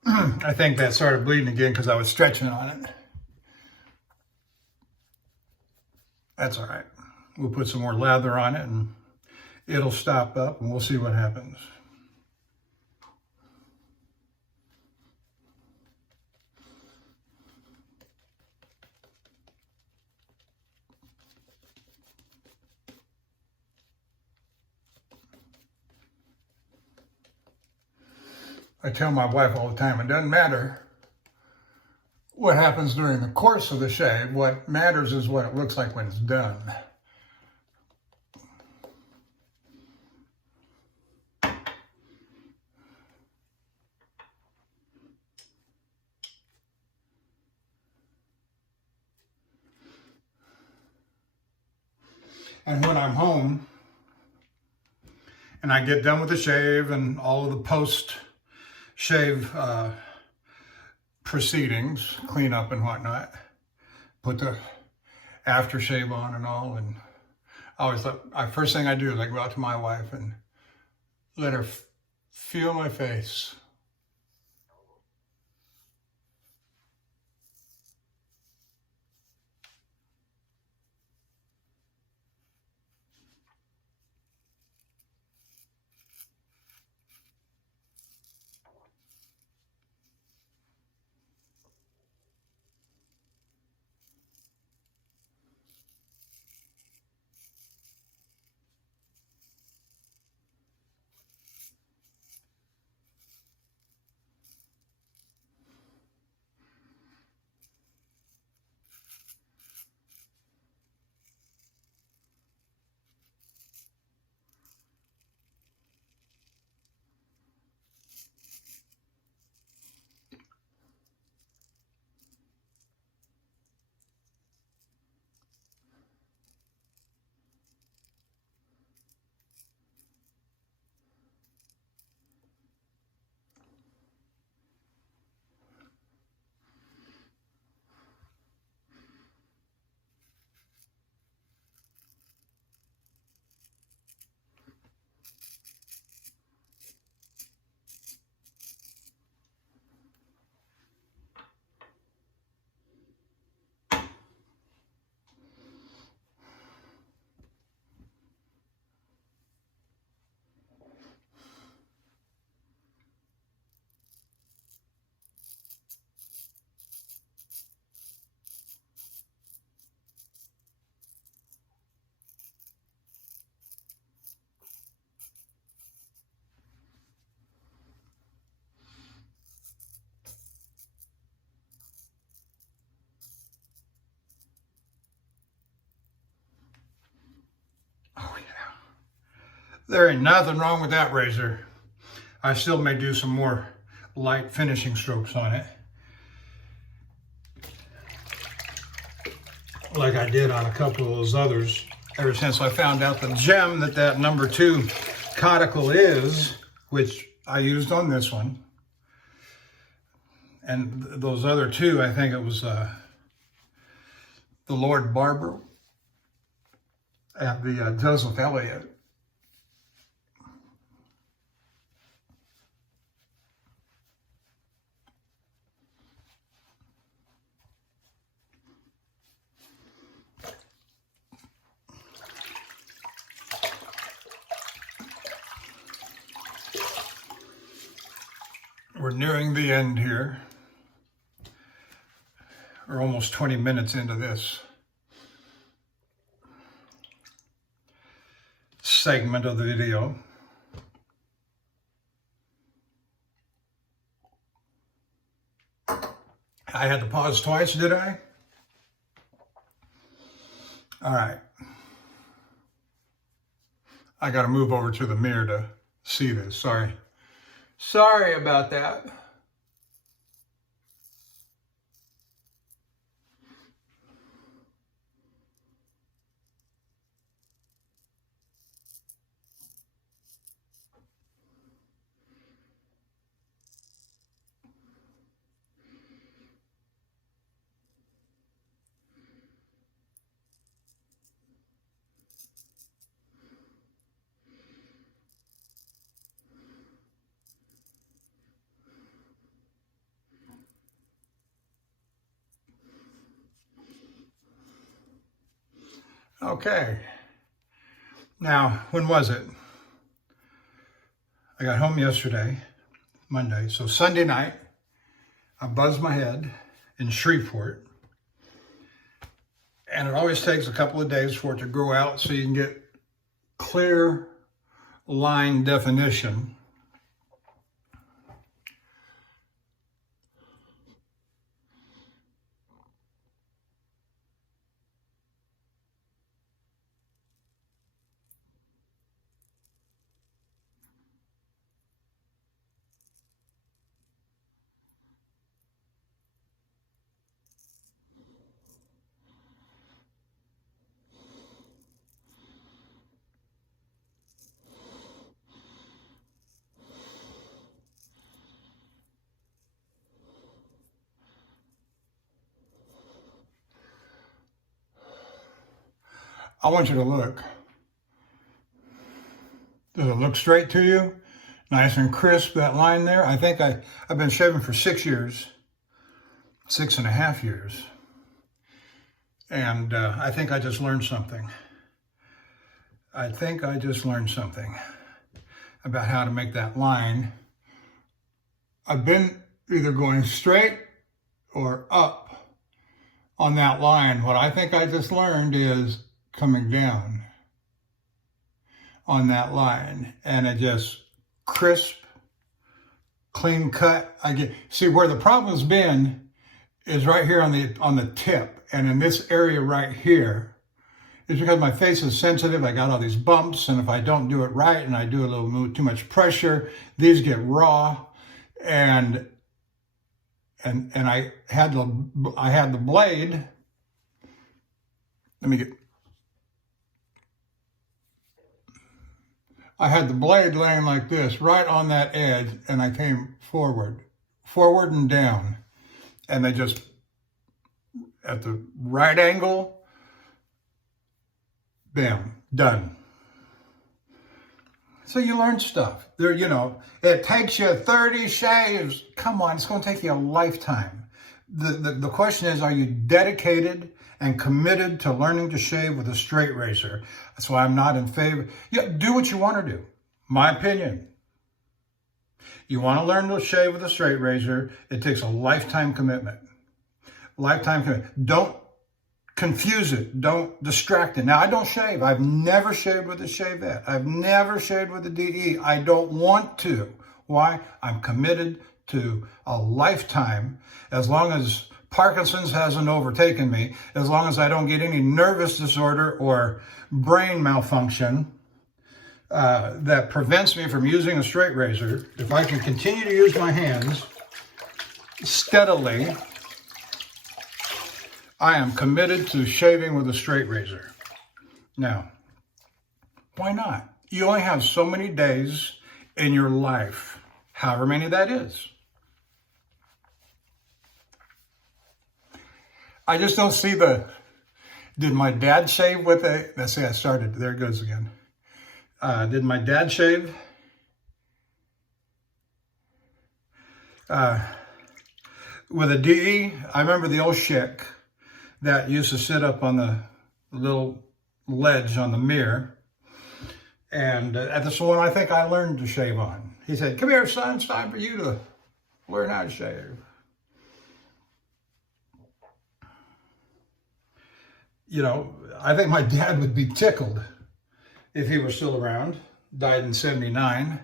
I think that started bleeding again because I was stretching on it. That's all right. We'll put some more lather on it and it'll stop up and we'll see what happens. I tell my wife all the time, it doesn't matter what happens during the course of the shave. What matters is what it looks like when it's done. And when I'm home and I get done with the shave and all of the post-shave proceedings, cleanup and whatnot, put the aftershave on and all, and I always thought, first thing I do is I go out to my wife and let her feel my face. There ain't nothing wrong with that razor. I still may do some more light finishing strokes on it, like I did on a couple of those others. Ever since I found out the gem that number 2 conical is, which I used on this one, and those other 2, I think it was the Lord Barber and the Joseph Elliott. We're nearing the end here. We're almost 20 minutes into this segment of the video. I had to pause twice, did I? All right. I got to move over to the mirror to see this. Sorry. Sorry about that. Okay. Now, when was it? I got home yesterday, Monday. So Sunday night, I buzzed my head in Shreveport. And it always takes a couple of days for it to grow out so you can get clear line definition. I want you to look. Does it look straight to you? Nice and crisp, that line there? I think I've been shaving for 6 years, 6.5 years. And I think I just learned something. I think I just learned something about how to make that line. I've been either going straight or up on that line. What I think I just learned is coming down on that line, and it just crisp, clean cut. See where the problem's been is right here on the tip, and in this area right here is because my face is sensitive. I got all these bumps, and if I don't do it right and I do a little too much pressure, these get raw, and I had the blade. I had the blade laying like this, right on that edge, and I came forward and down, and they just, at the right angle, bam, done. So you learn stuff. There, it takes you 30 shaves. Come on, it's going to take you a lifetime. The question is, are you dedicated and committed to learning to shave with a straight razor? That's why I'm not in favor. Do what you want to do. My opinion. You want to learn to shave with a straight razor, it takes a lifetime commitment. Lifetime commitment. Don't confuse it. Don't distract it. Now, I don't shave. I've never shaved with a shavette. I've never shaved with a DE. I don't want to. Why? I'm committed to a lifetime, as long as Parkinson's hasn't overtaken me, as long as I don't get any nervous disorder or brain malfunction, that prevents me from using a straight razor. If I can continue to use my hands steadily, I am committed to shaving with a straight razor. Now, why not? You only have so many days in your life, however many that is. I just don't see did my dad shave with a, let's see, I started, there it goes again. Did my dad shave? With a DE, I remember the old chick that used to sit up on the little ledge on the mirror. And that's the one I think I learned to shave on. He said, "Come here, son, it's time for you to learn how to shave." You know, I think my dad would be tickled if he were still around. Died in 79.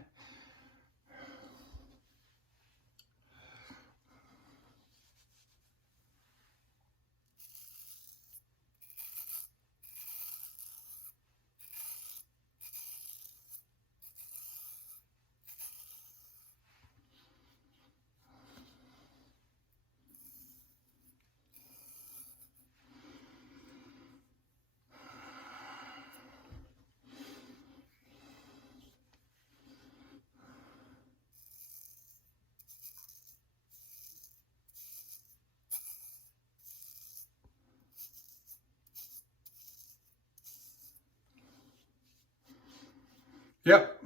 Yep.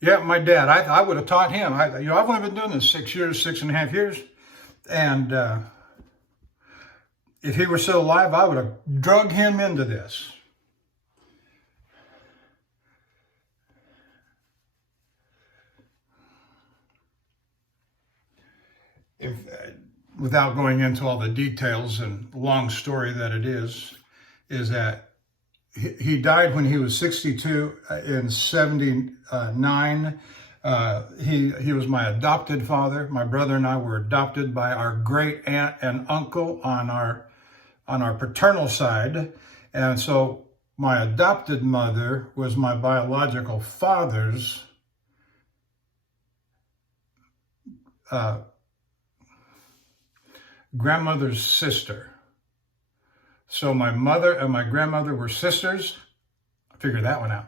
Yeah, my dad, I would have taught him. I've only been doing this 6 years, 6.5 years. And if he were still alive, I would have drug him into this. Without going into all the details and long story that it is that he died when he was 62 in 79. He was my adopted father. My brother and I were adopted by our great aunt and uncle on our paternal side. And so my adopted mother was my biological father's grandmother's sister. So my mother and my grandmother were sisters. I figured that one out.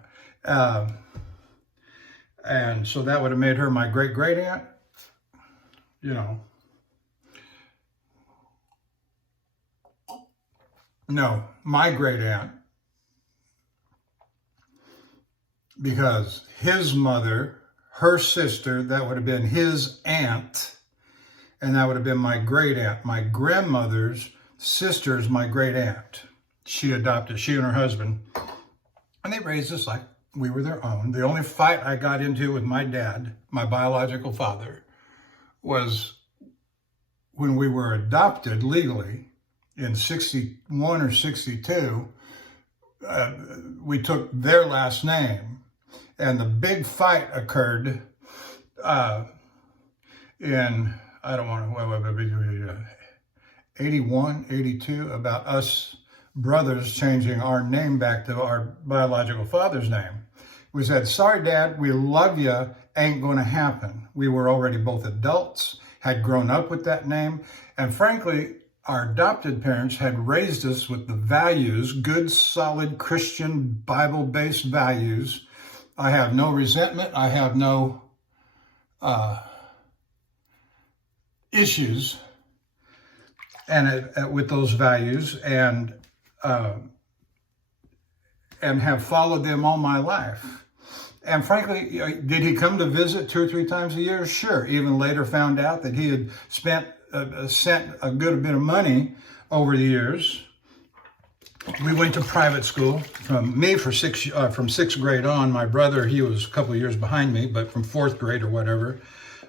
And so that would have made her my great-great aunt. You know. No, my great aunt. Because his mother, her sister, that would have been his aunt. And that would have been my great aunt. My grandmother's sister's my great aunt. She adopted, she and her husband. And they raised us like we were their own. The only fight I got into with my dad, my biological father, was when we were adopted legally in 61 or 62. We took their last name. And the big fight occurred in, I don't want to, 81, 82, about us brothers changing our name back to our biological father's name. We said, "Sorry, Dad, we love you, ain't going to happen." We were already both adults, had grown up with that name, and frankly, our adopted parents had raised us with the values, good, solid, Christian, Bible-based values. I have no resentment. I have no issues with those values, and have followed them all my life. And frankly, did he come to visit 2 or 3 times a year? Sure. Even later found out that he had sent a good bit of money over the years. We went to private school from 6th grade on. My brother, he was a couple of years behind me, but from 4th grade or whatever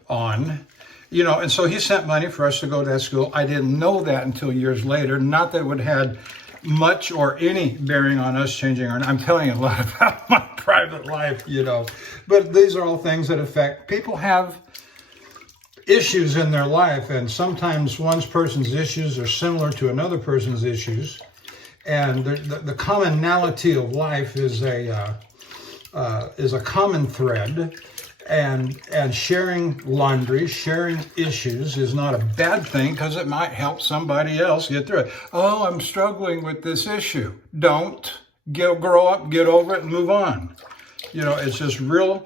on. You know, and so he sent money for us to go to that school. I didn't know that until years later. Not that it would have had much or any bearing on us changing our name. I'm telling you a lot about my private life, you know. But these are all things that affect. People have issues in their life, and sometimes one person's issues are similar to another person's issues. And the commonality of life is is a common thread, and sharing laundry, sharing issues is not a bad thing because it might help somebody else get through it. Oh, I'm struggling with this issue. Don't grow up, get over it, and move on. You know, it's just real.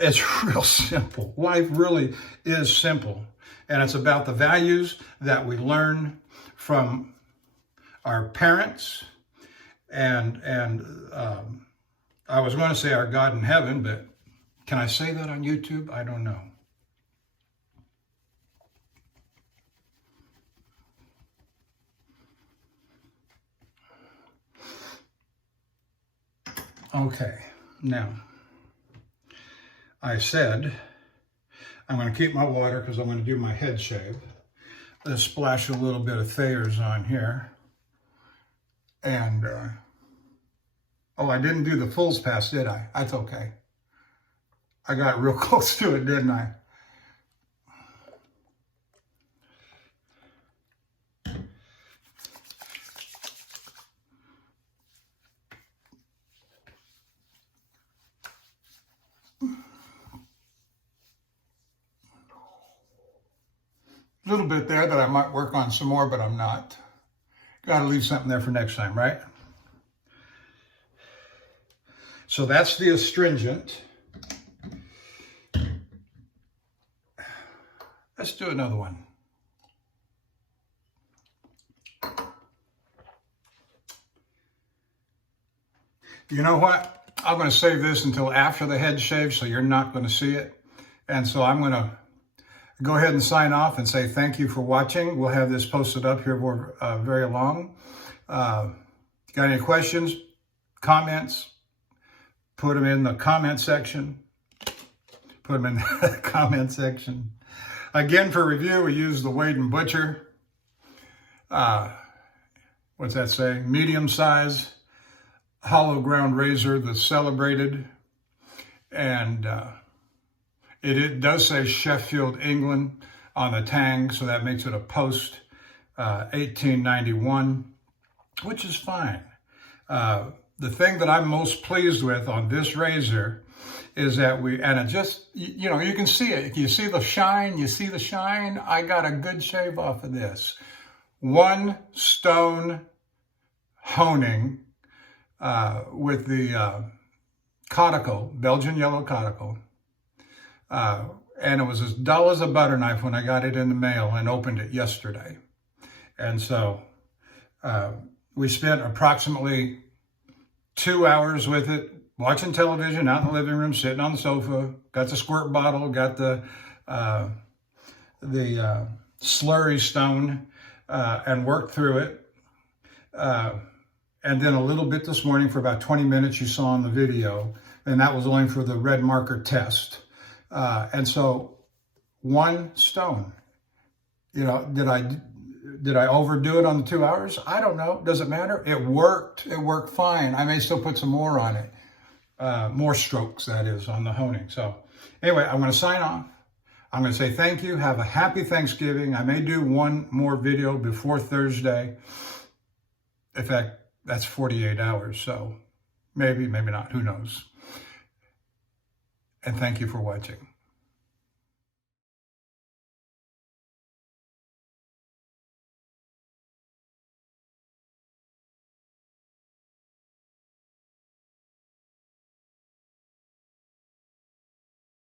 It's real simple. Life really is simple, and it's about the values that we learn from our parents, and I was going to say our God in heaven, but can I say that on YouTube? I don't know. Okay, now, I said I'm going to keep my water because I'm going to do my head shave. Let's splash a little bit of Thayers on here. And, oh, I didn't do the Fool's Pass, did I? That's okay. I got real close to it, didn't I? A little bit there that I might work on some more, but I'm not. Got to leave something there for next time, right? So that's the astringent. Let's do another one. You know what? I'm going to save this until after the head shave, so you're not going to see it. And so I'm going to go ahead and sign off and say thank you for watching. We'll have this posted up here for very long. Got any questions, comments? Put them in the comment section. Put them in the comment section. Again, for review, we use the Wade & Butcher. What's that say? Medium size hollow ground razor, the Celebrated. And it does say Sheffield, England on the tang, so that makes it a post 1891, which is fine. The thing that I'm most pleased with on this razor is that and it just, you know, you can see it. You see the shine, I got a good shave off of this. 1 stone honing with the conical, Belgian yellow conical. And it was as dull as a butter knife when I got it in the mail and opened it yesterday. And so we spent approximately 2 hours with it, watching television out in the living room, sitting on the sofa, got the squirt bottle, got the slurry stone, and worked through it. And then a little bit this morning for about 20 minutes you saw in the video, and that was only for the red marker test. And so 1 stone, you know, did I overdo it on the 2 hours? I don't know. Does it matter? It worked. It worked fine. I may still put some more on it. More strokes, that is, on the honing. So anyway, I'm going to sign off. I'm going to say thank you. Have a happy Thanksgiving. I may do one more video before Thursday. In fact, that's 48 hours. So maybe, maybe not. Who knows? And thank you for watching.